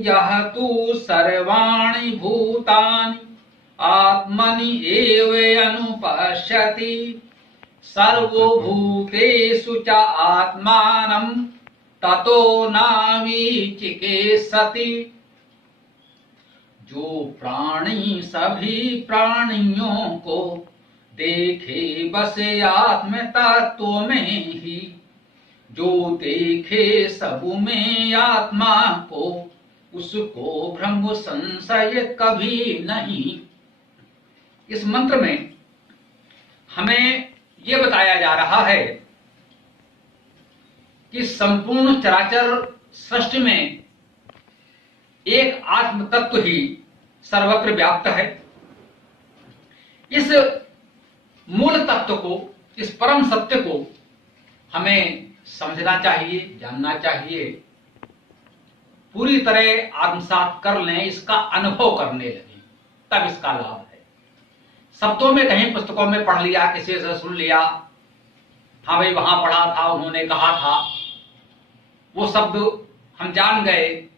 यह तु सर्वाणि भूतानि आत्मनि एव अनुपश्यति सर्वभूतेषु च आत्मानं ततो नाविचिकित्सति। जो प्राणी सभी प्राणियों को देखे बसे आत्म तत्व में ही, जो देखे सब में आत्मा को, उसको भ्रम संशय कभी नहीं। इस मंत्र में हमें यह बताया जा रहा है कि संपूर्ण चराचर सृष्टि में एक आत्म तत्व ही सर्वत्र व्याप्त है। इस मूल तत्व को, इस परम सत्य को हमें समझना चाहिए, जानना चाहिए, पूरी तरह आत्मसात कर लें, इसका अनुभव करने लगे, तब इसका लाभ है। शब्दों में कहीं पुस्तकों में पढ़ लिया, किसी से सुन लिया, हाँ भाई वहां पढ़ा था, उन्होंने कहा था, वो शब्द हम जान गए,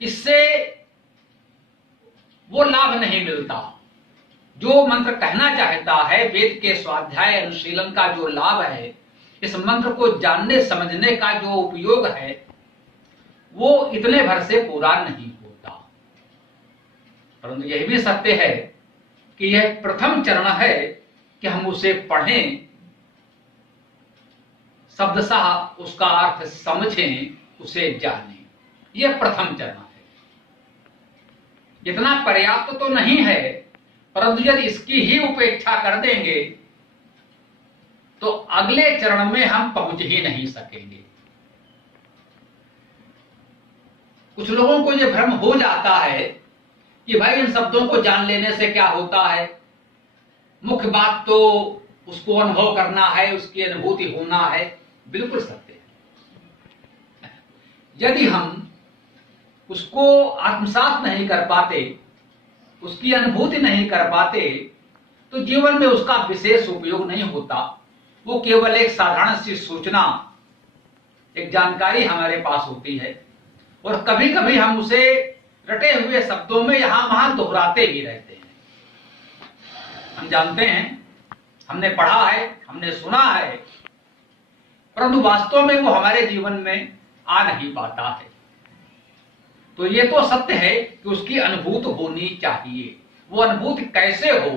इससे वो लाभ नहीं मिलता। जो मंत्र कहना चाहता है, वेद के स्वाध्याय अनुशीलन का जो लाभ है, इस मंत्र को जानने समझने का जो उपयोग है, वो इतने भर से पूरा नहीं होता। परंतु यह भी सत्य है कि यह प्रथम चरण है कि हम उसे पढ़ें, शब्दशः उसका अर्थ समझें, उसे जानें। यह प्रथम चरण है। इतना पर्याप्त तो नहीं है, परंतु यदि इसकी ही उपेक्षा कर देंगे तो अगले चरण में हम पहुंच ही नहीं सकेंगे। कुछ लोगों को यह भ्रम हो जाता है कि भाई इन शब्दों को जान लेने से क्या होता है, मुख्य बात तो उसको अनुभव करना है, उसकी अनुभूति होना है। बिल्कुल सत्य है। यदि हम उसको आत्मसात नहीं कर पाते, उसकी अनुभूति नहीं कर पाते, तो जीवन में उसका विशेष उपयोग नहीं होता। वो केवल एक साधारण सी सूचना, एक जानकारी हमारे पास होती है, और कभी कभी हम उसे रटे हुए शब्दों में यहां वहां दोहराते ही रहते हैं। हम जानते हैं, हमने पढ़ा है, हमने सुना है, परंतु वास्तव में वो हमारे जीवन में आ नहीं पाता है। तो ये तो सत्य है कि उसकी अनुभूत होनी चाहिए। वो अनुभूत कैसे हो,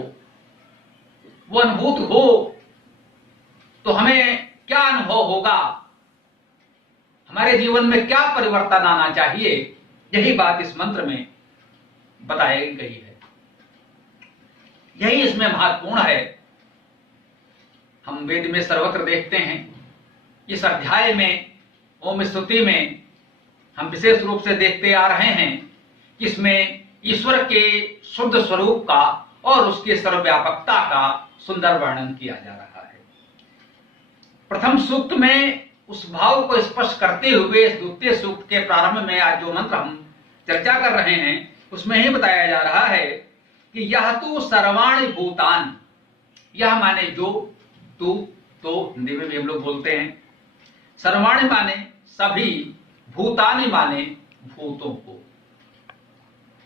वो अनुभूत हो तो हमें क्या अनुभव होगा, हमारे जीवन में क्या परिवर्तन आना चाहिए, यही बात इस मंत्र में बताई गई है। यही इसमें महत्वपूर्ण है। हम वेद में सर्वत्र देखते हैं, इस अध्याय में ओम स्तुति में हम विशेष रूप से देखते आ रहे हैं कि इसमें ईश्वर के शुद्ध स्वरूप का और उसकी सर्वव्यापकता का सुंदर वर्णन किया जा रहा है। प्रथम सूक्त में उस भाव को स्पष्ट करते हुए इस द्वितीय सूक्त के प्रारंभ में आज जो मंत्र हम चर्चा कर रहे हैं, उसमें ही बताया जा रहा है कि यह तु सर्वाणि भूतानि, यह माने जो, तू, तो हिंदी में भी हम लोग बोलते हैं। सर्वाणि माने सभी, भूतानि माने भूतों को।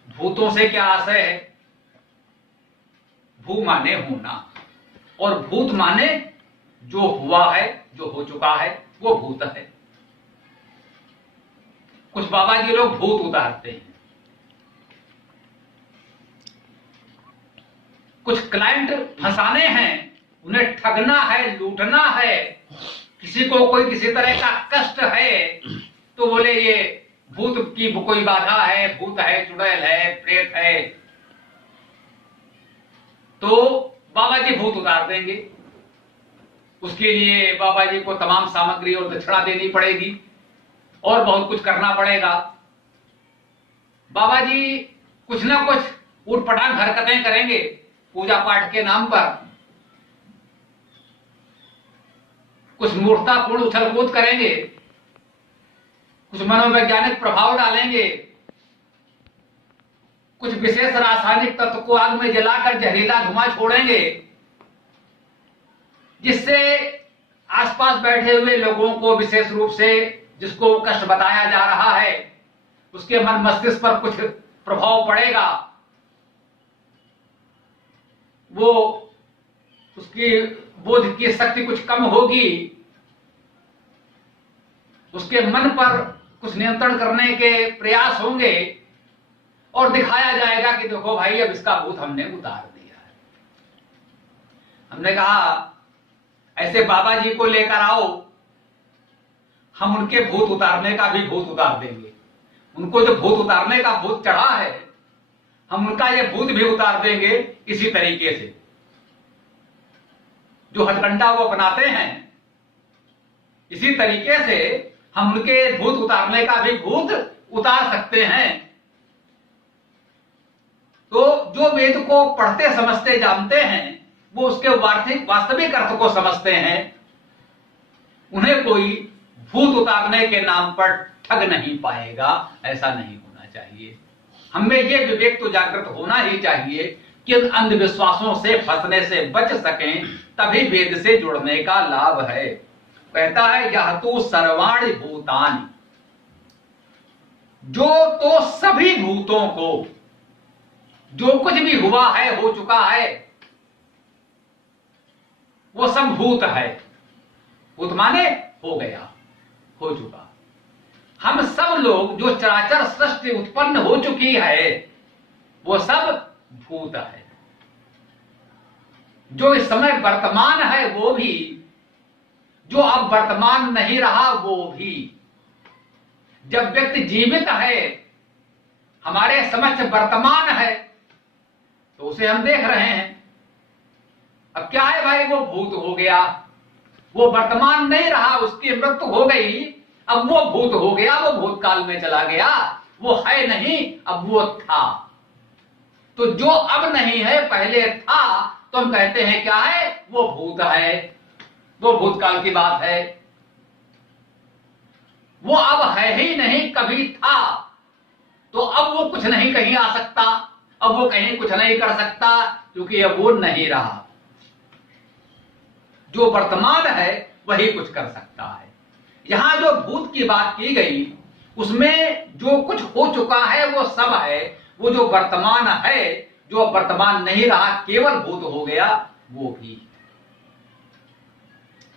भूतों से क्या आशय है? भू माने होना, और भूत माने जो हुआ है, जो हो चुका है, वो भूत है। कुछ बाबा जी लोग भूत उतारते हैं, कुछ क्लाइंट फंसाने हैं, उन्हें ठगना है, लूटना है, किसी को कोई किसी तरह का कष्ट है तो बोले ये भूत की कोई बाधा है, भूत है, चुड़ैल है, प्रेत है, तो बाबा जी भूत उतार देंगे। उसके लिए बाबा जी को तमाम सामग्री और दक्षिणा देनी पड़ेगी और बहुत कुछ करना पड़ेगा। बाबा जी कुछ ना कुछ उठपटांग हरकतें करेंगे पूजा पाठ के नाम पर, कुछ मूर्खतापूर्ण उछल कूद करेंगे, कुछ मनोवैज्ञानिक प्रभाव डालेंगे, कुछ विशेष रासायनिक तत्व को आग में जलाकर जहरीला धुआं छोड़ेंगे, जिससे आसपास बैठे हुए लोगों को, विशेष रूप से जिसको कष्ट बताया जा रहा है, उसके मन मस्तिष्क पर कुछ प्रभाव पड़ेगा, वो उसकी बोध की शक्ति कुछ कम होगी, उसके मन पर कुछ नियंत्रण करने के प्रयास होंगे और दिखाया जाएगा कि देखो भाई अब इसका भूत हमने उतार दिया है। हमने कहा ऐसे बाबा जी को लेकर आओ, हम उनके भूत उतारने का भी भूत उतार देंगे। उनको जो भूत उतारने का भूत चढ़ा है, हम उनका ये भूत भी उतार देंगे इसी तरीके से। जो हथकंडा वो अपनाते हैं, इसी तरीके से हम उनके भूत उतारने का भी भूत उतार सकते हैं। तो जो वेद को पढ़ते समझते जानते हैं, वो उसके वास्तविक अर्थ को समझते हैं। उन्हें कोई भूत उतारने के नाम पर ठग नहीं पाएगा, ऐसा नहीं होना चाहिए। हमें ये विवेक तो जागृत होना ही चाहिए कि अंधविश्वासों से फंसने से बच सकें, तभी वेद से जुड़ने का लाभ है। कहता है यह तो सर्वाणि भूतानि, जो तो सभी भूतों को, जो कुछ भी हुआ है, हो चुका है, वो सब भूत है। भूत माने हो गया, हो चुका। हम सब लोग जो चराचर सृष्टि उत्पन्न हो चुकी है, वो सब भूत है। जो इस समय वर्तमान है वो भी, जो अब वर्तमान नहीं रहा वो भी। जब व्यक्ति जीवित है, हमारे समक्ष वर्तमान है, तो उसे हम देख रहे हैं। अब क्या है भाई, वो भूत हो गया, वो वर्तमान नहीं रहा, उसकी मृत्यु हो गई, अब वो भूत हो गया, वो भूतकाल में चला गया, वो है नहीं, अब वो था। तो जो अब नहीं है पहले था, तो हम कहते हैं क्या है, वो भूत है, वो भूतकाल की बात है। वो अब है ही नहीं, कभी था, तो अब वो कुछ नहीं कहीं आ सकता, अब वो कहीं कुछ नहीं कर सकता, क्योंकि अब वो नहीं रहा। जो वर्तमान है वही कुछ कर सकता है। यहां जो भूत की बात की गई, उसमें जो कुछ हो चुका है वो सब है। वो जो वर्तमान है, जो वर्तमान नहीं रहा, केवल भूत हो गया, वो भी।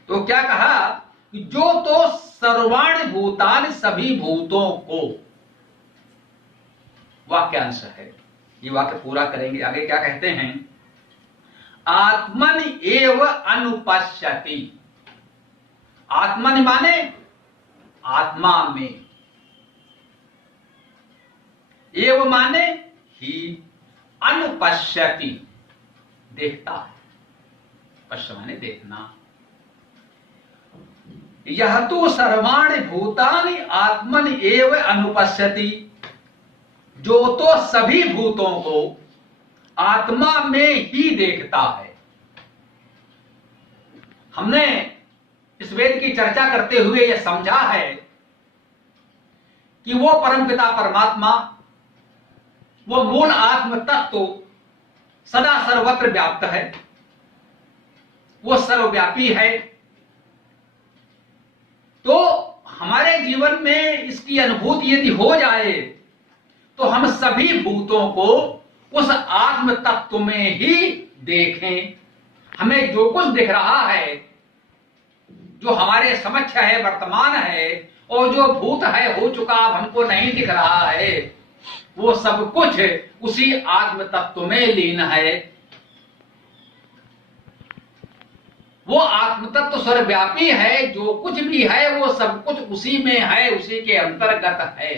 तो क्या कहा, जो तो सर्वाणि भूतानि, सभी भूतों को। वाक्यांश है, ये वाक्य पूरा करेंगे। आगे क्या कहते हैं, आत्मन एव अनुपश्यति। आत्मन माने आत्मा में, एव माने ही, अनुपश्यति देखता है, पश्य माने देखना। यह तो सर्वाणि भूतानि आत्मन एव अनुपश्यति, जो तो सभी भूतों को आत्मा में ही देखता है। हमने इस वेद की चर्चा करते हुए यह समझा है कि वो परमपिता परमात्मा, वो मूल आत्म तत्व सदा सर्वत्र व्याप्त है, वो सर्वव्यापी है। तो हमारे जीवन में इसकी अनुभूति यदि हो जाए, तो हम सभी भूतों को उस आत्म तत्व में ही देखें। हमें जो कुछ दिख रहा है, जो हमारे समक्ष है, वर्तमान है, और जो भूत है, हो चुका, अब हमको नहीं दिख रहा है, वो सब कुछ उसी आत्म तत्व में लीन है। वो आत्म तत्व सर्वव्यापी है, जो कुछ भी है वो सब कुछ उसी में है, उसी के अंतर्गत है।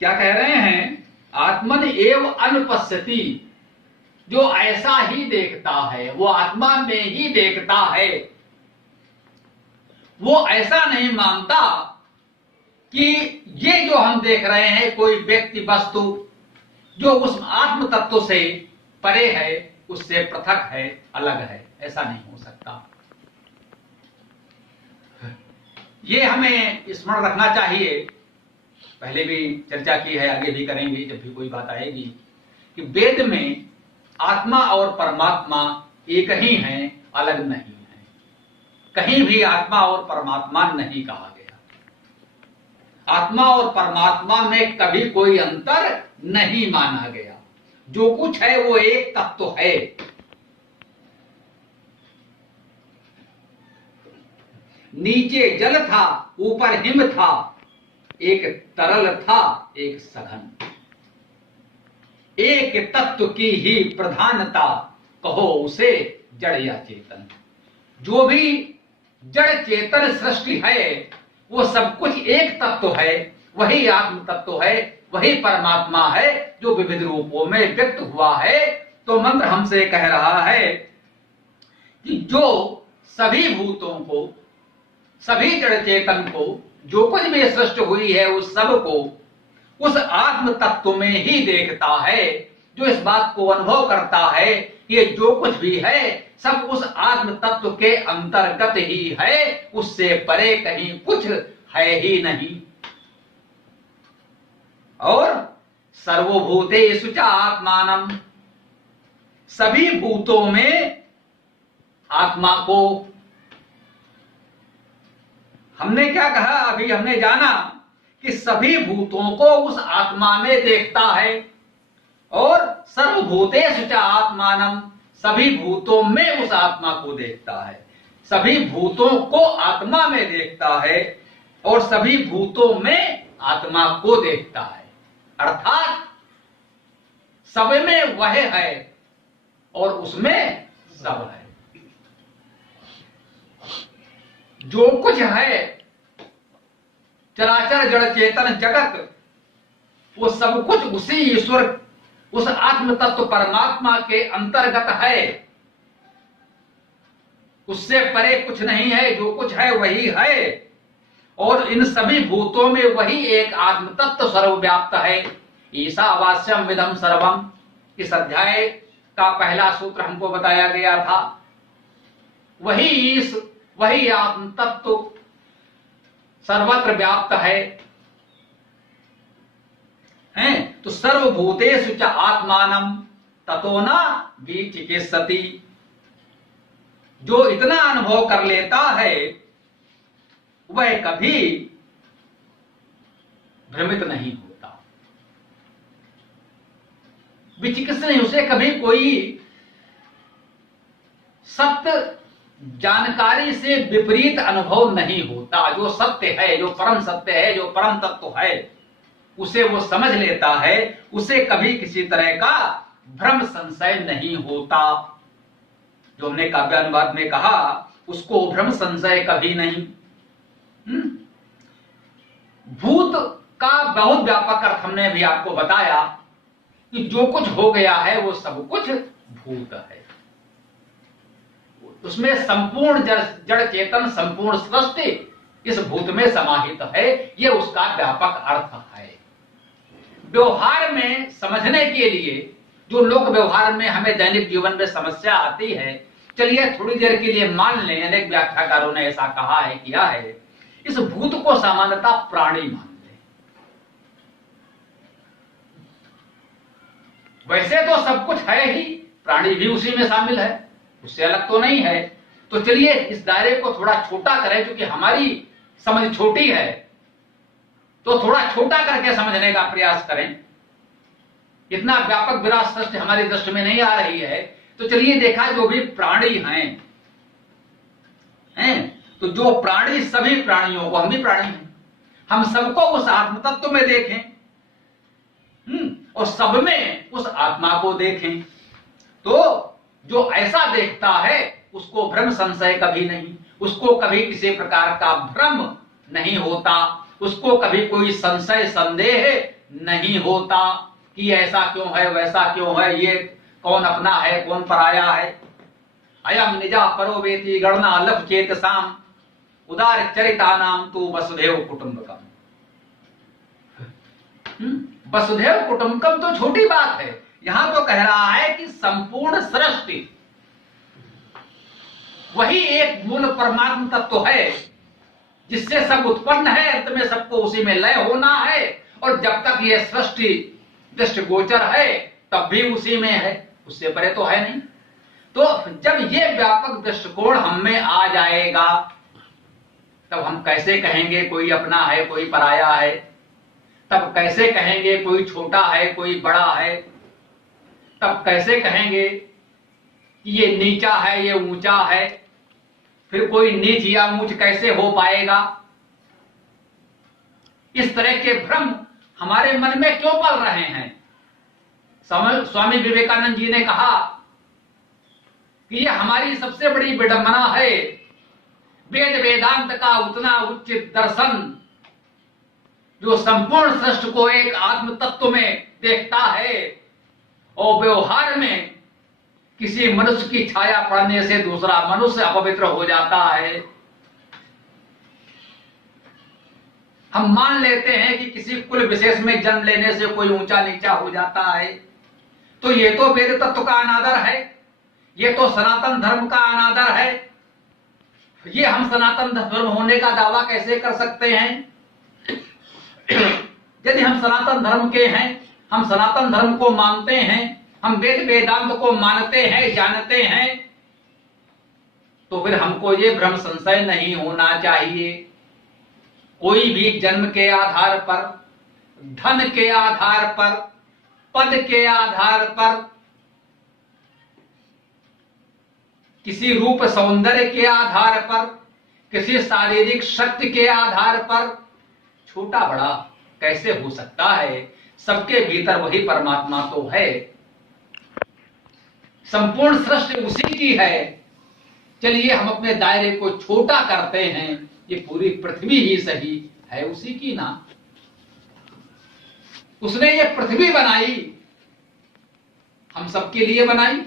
क्या कह रहे हैं, आत्मन एव अनुपश्यति, जो ऐसा ही देखता है, वो आत्मा में ही देखता है। वो ऐसा नहीं मानता कि ये जो हम देख रहे हैं कोई व्यक्ति वस्तु जो उस आत्म तत्व से परे है, उससे पृथक है, अलग है, ऐसा नहीं हो सकता। ये हमें स्मरण रखना चाहिए। पहले भी चर्चा की है, आगे भी करेंगे जब भी कोई बात आएगी, कि वेद में आत्मा और परमात्मा एक ही हैं, अलग नहीं है। कहीं भी आत्मा और परमात्मा नहीं कहा गया। आत्मा और परमात्मा में कभी कोई अंतर नहीं माना गया। जो कुछ है वो एक तत्व है। नीचे जल था, ऊपर हिम था, एक तरल था, एक सघन। एक तत्व की ही प्रधानता, कहो उसे जड़ या चेतन। जो भी जड़ चेतन सृष्टि है वो सब कुछ एक तत्व है, वही आत्म तत्व है, वही परमात्मा है जो विविध रूपों में व्यक्त हुआ है। तो मंत्र हमसे कह रहा है कि जो सभी भूतों को, सभी जड़ चेतन को, जो कुछ भी सृष्टि हुई है उस सब को उस आत्म तत्व में ही देखता है। जो इस बात को अनुभव करता है ये जो कुछ भी है सब उस आत्म तत्व के अंतर्गत ही है, उससे परे कहीं कुछ है ही नहीं। और सर्वभूतेषु च आत्मानम्, सभी भूतों में आत्मा को, हमने क्या कहा अभी, हमने जाना कि सभी भूतों को उस आत्मा में देखता है। और सर्वभूतेषु च आत्मानम्, सभी भूतों में उस आत्मा को देखता है। सभी भूतों को आत्मा में देखता है और सभी भूतों में आत्मा को देखता है। अर्थात सब में वह है और उसमें सब है। जो कुछ है चराचर जड़ चेतन जगत, वो सब कुछ उसी ईश्वर, उस आत्म तत्व परमात्मा के अंतर्गत है, उससे परे कुछ नहीं है। जो कुछ है वही है और इन सभी भूतों में वही एक आत्म तत्व सर्वव्याप्त है। ईशावास्यम विदम सर्वम, इस अध्याय का पहला सूत्र हमको बताया गया था। वही आत्म तत्व सर्वत्र व्याप्त है। तो सर्वभूतेषु च आत्मानम् ततो न विचिकित्सति। जो इतना अनुभव कर लेता है वह कभी भ्रमित नहीं होता। विचिकित्सा नहीं, उसे कभी कोई सत्य जानकारी से विपरीत अनुभव नहीं होता। जो सत्य है, जो परम सत्य है, जो परम तत्व है, उसे वो समझ लेता है। उसे कभी किसी तरह का भ्रम संशय नहीं होता। जो हमने काव्यानुवाद में कहा, उसको भ्रम संशय कभी नहीं। भूत का बहुत व्यापक अर्थ हमने भी आपको बताया कि जो कुछ हो गया है वो सब कुछ भूत है। उसमें संपूर्ण जड़ चेतन, संपूर्ण सृष्टि इस भूत में समाहित है। ये उसका व्यापक अर्थ है। व्यवहार में समझने के लिए, जो लोक व्यवहार में हमें दैनिक जीवन में समस्या आती है, चलिए थोड़ी देर के लिए मान लें, अनेक व्याख्याकारों ने ऐसा कहा है, किया है, इस भूत को सामान्यतः प्राणी मान लें। वैसे तो सब कुछ है ही, प्राणी भी उसी में शामिल है, उससे अलग तो नहीं है। तो चलिए इस दायरे को थोड़ा छोटा करें, क्योंकि हमारी समझ छोटी है, तो थोड़ा छोटा करके समझने का प्रयास करें। इतना व्यापक विराट सृष्टि हमारी दृष्टि में नहीं आ रही है। तो चलिए देखा, जो भी प्राणी हैं, तो जो प्राणी, सभी प्राणियों को, हम भी प्राणी हैं, हम सबको उस आत्म तत्व में देखें और सब में उस आत्मा को देखें। तो जो ऐसा देखता है उसको भ्रम संशय कभी नहीं, उसको कभी किसी प्रकार का भ्रम नहीं होता, उसको कभी कोई संशय संदेह नहीं होता कि ऐसा क्यों है, वैसा क्यों है, ये कौन अपना है, कौन पराया है। अयम निजा परो वेति गणना लभ चेतसाम उदार चरिता नाम तू वसुधैव कुटुंबकम। वसुधैव कुटुंबकम तो छोटी बात है, यहां तो कह रहा है कि संपूर्ण सृष्टि वही एक मूल परमात्म तत्व है जिससे सब उत्पन्न है, अंत में सबको उसी में लय होना है। और जब तक ये सृष्टि दृष्टिगोचर है तब भी उसी में है, उससे परे तो है नहीं। तो जब ये व्यापक दृष्टिकोण हम में आ जाएगा तब हम कैसे कहेंगे कोई अपना है कोई पराया है? तब कैसे कहेंगे कोई छोटा है कोई बड़ा है? तब कैसे कहेंगे कि ये नीचा है ये ऊंचा है? फिर कोई नीच या ऊंच कैसे हो पाएगा? इस तरह के भ्रम हमारे मन में क्यों पल रहे हैं? स्वामी विवेकानंद जी ने कहा कि ये हमारी सबसे बड़ी विडंबना है। वेद वेदांत का उतना उच्च दर्शन जो संपूर्ण सृष्टि को एक आत्म तत्व में देखता है और व्यवहार में किसी मनुष्य की छाया पड़ने से दूसरा मनुष्य अपवित्र हो जाता है। हम मान लेते हैं कि किसी कुल विशेष में जन्म लेने से कोई ऊंचा नीचा हो जाता है, तो ये तो वेद तत्व का अनादर है, ये तो सनातन धर्म का अनादर है। ये हम सनातन धर्म होने का दावा कैसे कर सकते हैं? यदि हम सनातन धर्म के हैं, हम सनातन धर्म को मानते हैं, हम वेद वेदांत को मानते हैं जानते हैं, तो फिर हमको ये भ्रम संशय नहीं होना चाहिए। कोई भी जन्म के आधार पर, धन के आधार पर, पद के आधार पर, किसी रूप सौंदर्य के आधार पर, किसी शारीरिक शक्ति के आधार पर छोटा बड़ा कैसे हो सकता है? सबके भीतर वही परमात्मा तो है। संपूर्ण सृष्टि उसी की है। चलिए हम अपने दायरे को छोटा करते हैं, ये पूरी पृथ्वी ही सही है उसी की ना। उसने ये पृथ्वी बनाई, हम सबके लिए बनाई।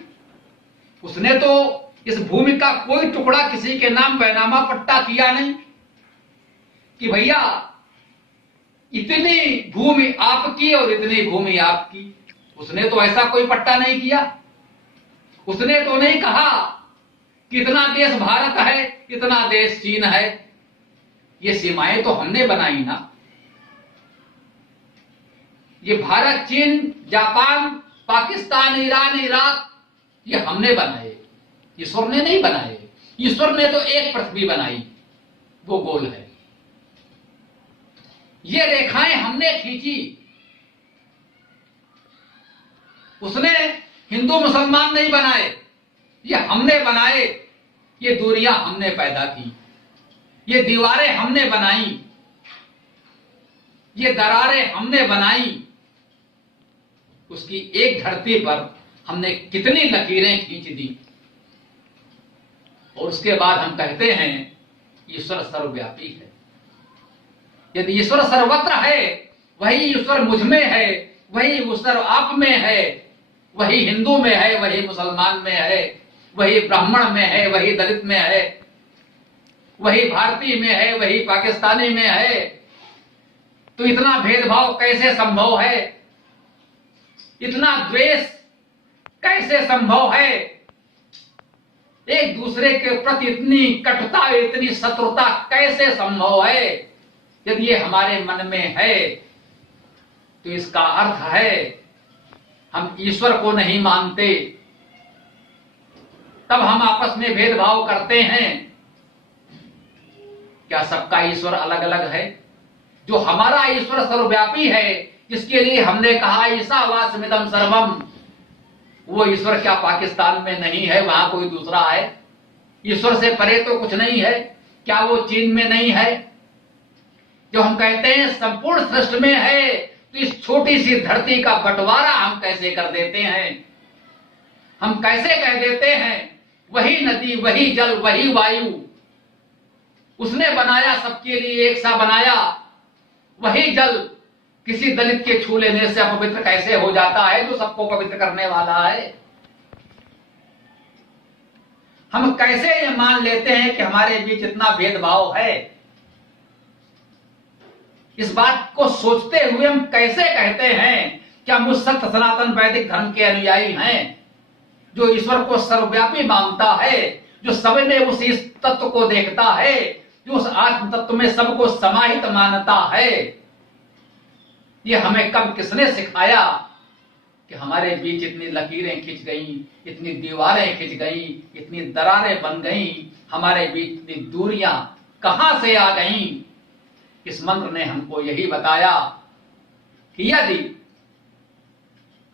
उसने तो इस भूमि का कोई टुकड़ा किसी के नाम बैनामा पट्टा किया नहीं कि भैया इतनी भूमि आपकी और इतनी भूमि आपकी। उसने तो ऐसा कोई पट्टा नहीं किया। उसने तो नहीं कहा कि इतना देश भारत है इतना देश चीन है। ये सीमाएं तो हमने बनाई ना। ये भारत चीन जापान पाकिस्तान ईरान इराक ये हमने बनाए, ईश्वर ने नहीं बनाए। ईश्वर ने तो एक पृथ्वी बनाई, वो गोल है। ये रेखाएं हमने खींची। उसने हिंदू मुसलमान नहीं बनाए, ये हमने बनाए। ये दूरियां हमने पैदा की, ये दीवारें हमने बनाई, ये दरारें हमने बनाई। उसकी एक धरती पर हमने कितनी लकीरें खींच दी। और उसके बाद हम कहते हैं ईश्वर सर्वव्यापी है। यदि ईश्वर सर्वत्र है, वही ईश्वर मुझ में है, वही ईश्वर आप में है, वही हिंदू में है, वही मुसलमान में है, वही ब्राह्मण में है, वही दलित में है, वही भारतीय में है, वही पाकिस्तानी में है, तो इतना भेदभाव कैसे संभव है? इतना द्वेष कैसे संभव है? एक दूसरे के प्रति इतनी कटुता इतनी शत्रुता कैसे संभव है? यदि ये हमारे मन में है तो इसका अर्थ है हम ईश्वर को नहीं मानते। तब हम आपस में भेदभाव करते हैं। क्या सबका ईश्वर अलग अलग है? जो हमारा ईश्वर सर्वव्यापी है, जिसके लिए हमने कहा ईशावास्यमिदं सर्वम, वो ईश्वर क्या पाकिस्तान में नहीं है, वहां कोई दूसरा है? ईश्वर से परे तो कुछ नहीं है। क्या वो चीन में नहीं है? जो हम कहते हैं संपूर्ण सृष्टि में है, तो इस छोटी सी धरती का बंटवारा हम कैसे कर देते हैं? हम कैसे कह देते हैं वही नदी वही जल वही वायु उसने बनाया, सबके लिए एक सा बनाया। वही जल किसी दलित के छू लेने से अपवित्र कैसे हो जाता है, जो सबको पवित्र करने वाला है? हम कैसे ये मान लेते हैं कि हमारे बीच इतना भेदभाव है? इस बात को सोचते हुए हम कैसे कहते हैं क्या मुझ सत्य सनातन वैदिक धर्म के अनुयायी हैं, जो ईश्वर को सर्वव्यापी मानता है, जो सब में उस इस तत्व को देखता है, जो उस आत्म तत्व में सबको समाहित मानता है। ये हमें कब किसने सिखाया कि हमारे बीच इतनी लकीरें खिंच गई, इतनी दीवारें खिंच गई, इतनी दरारें बन गई, हमारे बीच इतनी दूरियां कहां से आ गई। इस मंत्र ने हमको यही बताया कि यदि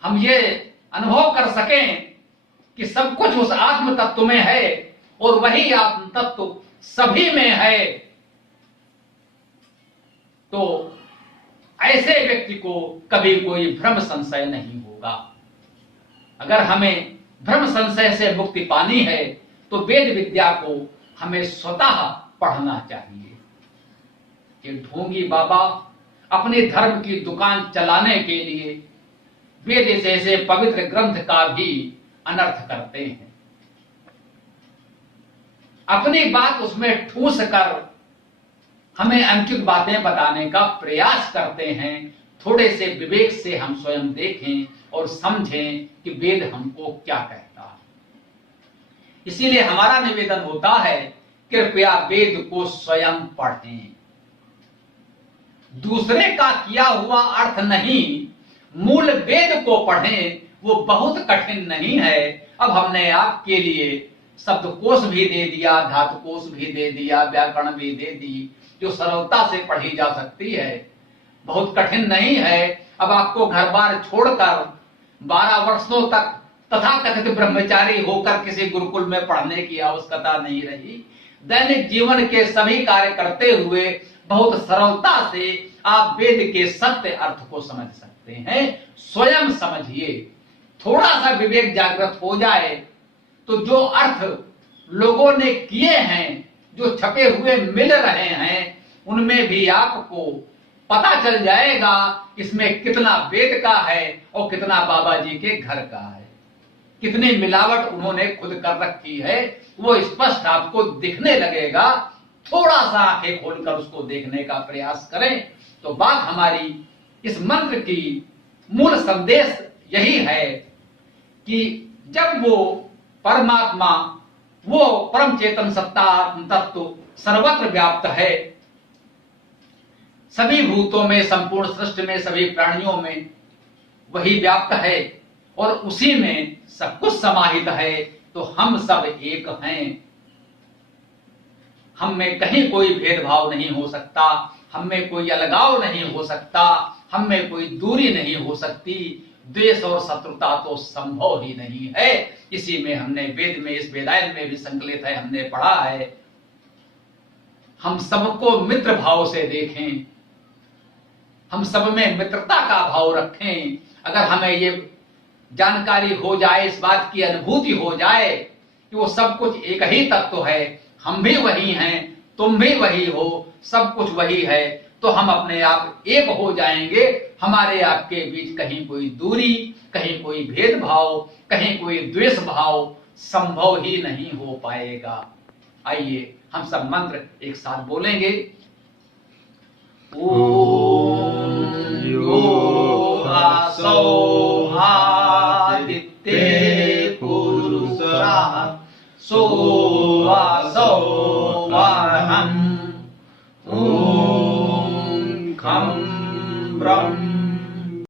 हम ये अनुभव कर सकें कि सब कुछ उस आत्म तत्व में है और वही आत्म तत्व सभी में है, तो ऐसे व्यक्ति को कभी कोई भ्रम संशय नहीं होगा। अगर हमें भ्रम संशय से मुक्ति पानी है तो वेद विद्या को हमें स्वतः पढ़ना चाहिए। ये ढोंगी बाबा अपने धर्म की दुकान चलाने के लिए वेद जैसे पवित्र ग्रंथ का भी अनर्थ करते हैं। अपनी बात उसमें ठूस कर हमें अनुचित बातें बताने का प्रयास करते हैं। थोड़े से विवेक से हम स्वयं देखें और समझें कि वेद हमको क्या कहता है। इसीलिए हमारा निवेदन होता है, कृपया वेद को स्वयं पढ़ें। दूसरे का किया हुआ अर्थ नहीं, मूल वेद को पढ़ें। वो बहुत कठिन नहीं है। अब हमने आपके लिए शब्दकोश भी दे दिया, धातुकोश भी दे दिया, व्याकरण भी दे दी, जो सरलता से पढ़ी जा सकती है, बहुत कठिन नहीं है। अब आपको घर बार छोड़कर 12 वर्षों तक तथाकथित ब्रह्मचारी होकर किसी गुरुकुल में पढ़ने की आवश्यकता नहीं रही। दैनिक जीवन के सभी कार्य करते हुए बहुत सरलता से आप वेद के सत्य अर्थ को समझ सकते हैं। स्वयं समझिए। थोड़ा सा विवेक जागृत हो जाए तो जो अर्थ लोगों ने किए हैं, जो छपे हुए मिल रहे हैं, उनमें भी आपको पता चल जाएगा इसमें कितना वेद का है और कितना बाबा जी के घर का है। कितनी मिलावट उन्होंने खुद कर रखी है वो स्पष्ट आपको दिखने लगेगा। थोड़ा सा आंखें खोलकर उसको देखने का प्रयास करें तो बात हमारी इस मंत्र की मूल संदेश यही है कि जब वो परमात्मा, वो परम चेतन सत्ता आत्म तत्व सर्वत्र व्याप्त है, सभी भूतों में, संपूर्ण सृष्टि में, सभी प्राणियों में वही व्याप्त है और उसी में सब कुछ समाहित है, तो हम सब एक हैं। हम में कहीं कोई भेदभाव नहीं हो सकता, हम में कोई अलगाव नहीं हो सकता, हम में कोई दूरी नहीं हो सकती। द्वेष और शत्रुता तो संभव ही नहीं है। इसी में हमने वेद में, इस वेदायन में भी संकलित है, हमने पढ़ा है। हम सबको मित्र भाव से देखें, हम सब में मित्रता का भाव रखें। अगर हमें ये जानकारी हो जाए, इस बात की अनुभूति हो जाए कि वो सब कुछ एक ही तत्व है, हम भी वही हैं, तुम भी वही हो, सब कुछ वही है, तो हम अपने आप एक हो जाएंगे। हमारे आपके बीच कहीं कोई दूरी, कहीं कोई भेदभाव, कहीं कोई द्वेष भाव संभव ही नहीं हो पाएगा। आइए हम सब मंत्र एक साथ बोलेंगे। ओम योऽसौ आदित्ये पुरुषः सोऽसौ परम्। ओम खं ब्रह्म